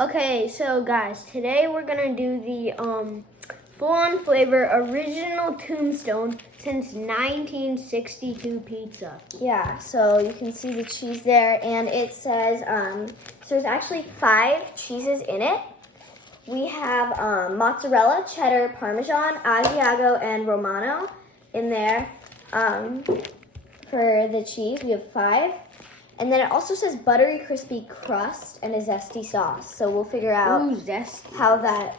Okay, so guys, today we're gonna do the full-on flavor original Tombstone since 1962 pizza. Yeah, so you can see the cheese there, and it says, so there's actually 5 cheeses in it. We have mozzarella, cheddar, Parmesan, Asiago, and Romano in there for the cheese. We have 5. And then it also says buttery, crispy crust and a zesty sauce. So we'll figure out how that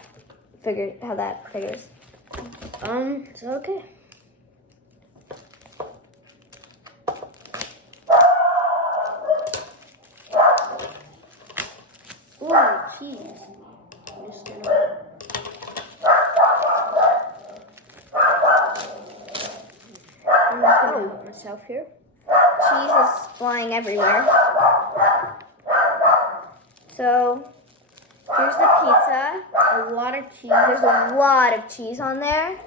figures. It's okay. Ooh, cheese. I'm just gonna... I'm just gonna help myself here. Cheese is flying everywhere. So here's the pizza. A lot of cheese. There's a lot of cheese on there.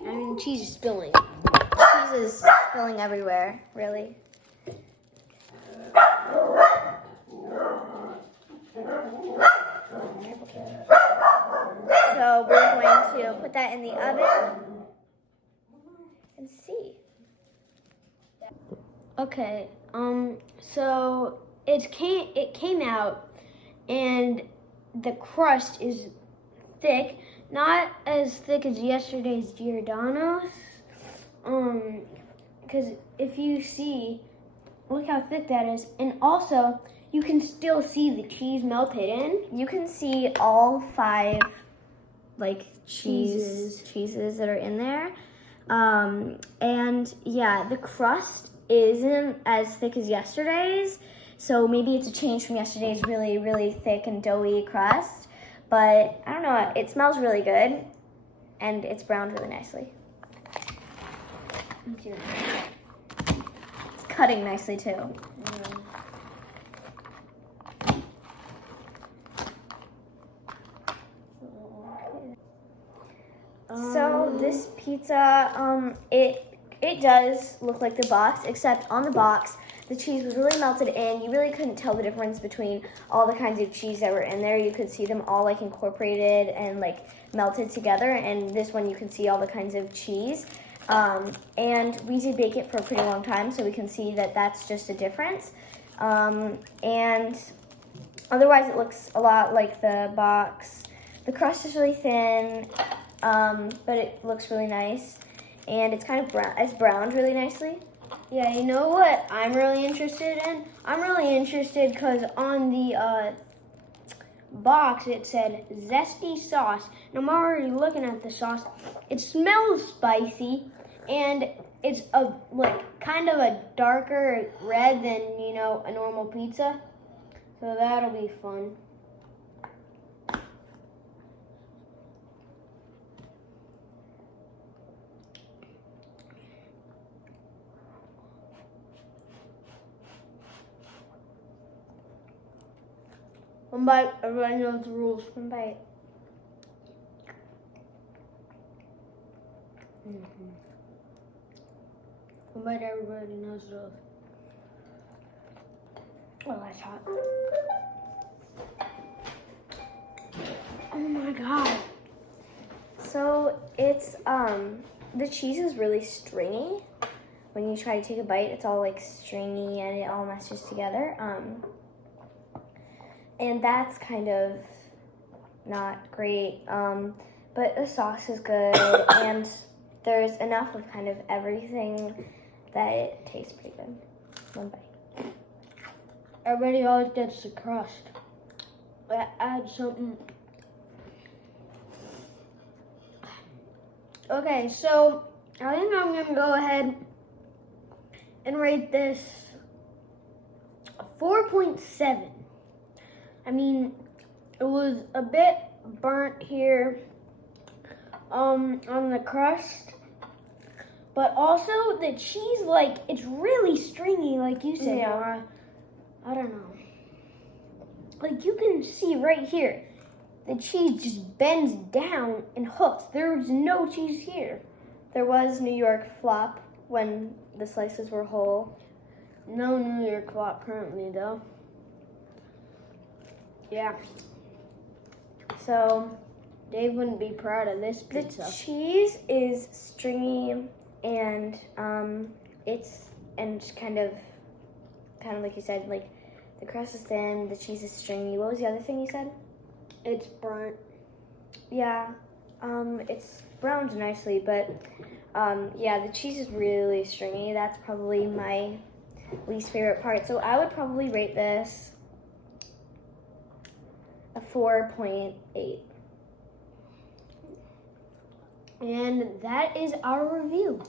I mean, cheese is spilling. Cheese is spilling everywhere, really. So we're going to put that in the oven and see. Okay, so it came out, and the crust is thick, not as thick as yesterday's Giordano's, because if you see, look how thick that is, and also you can still see the cheese melted in. You can see all 5 cheeses that are in there, and yeah, the crust isn't as thick as yesterday's, so maybe it's a change from yesterday's really, really thick and doughy crust, but I don't know, it smells really good, and it's browned really nicely. It's cutting nicely too. So this pizza, it does look like the box, except on the box, the cheese was really melted in. You really couldn't tell the difference between all the kinds of cheese that were in there. You could see them all incorporated and melted together. And this one, you can see all the kinds of cheese. And we did bake it for a pretty long time, so we can see that that's just a difference. And otherwise, it looks a lot like the box. The crust is really thin, but it looks really nice. And it's kind of brown. It's browned really nicely. Yeah, you know what I'm really interested in? I'm really interested because on the box it said zesty sauce. And I'm already looking at the sauce. It smells spicy, and it's kind of a darker red than, a normal pizza. So that'll be fun. One bite, everybody knows the rules. One bite. One bite, everybody knows the rules. Oh, that's hot. Oh my god. So it's, the cheese is really stringy. When you try to take a bite, it's all stringy and it all meshes together. And that's kind of not great, but the sauce is good, and there's enough of kind of everything that it tastes pretty good. One bite. Everybody always gets the crust. Add something. Okay, so I think I'm gonna go ahead and rate this a 4.7. I mean, it was a bit burnt here on the crust, but also the cheese, it's really stringy, like you said, Yeah. Nora. I don't know. You can see right here, the cheese just bends down and hooks. There's no cheese here. There was New York flop when the slices were whole. No New York flop currently, though. Yeah, So Dave wouldn't be proud of this the pizza. cheese is stringy and it's kind of like you said, like the crust is thin, the cheese is stringy. What was the other thing you said? It's burnt. Yeah, it's browned nicely, but yeah, the cheese is really stringy. That's probably my least favorite part. So I would probably rate this a 4.8. And that is our review.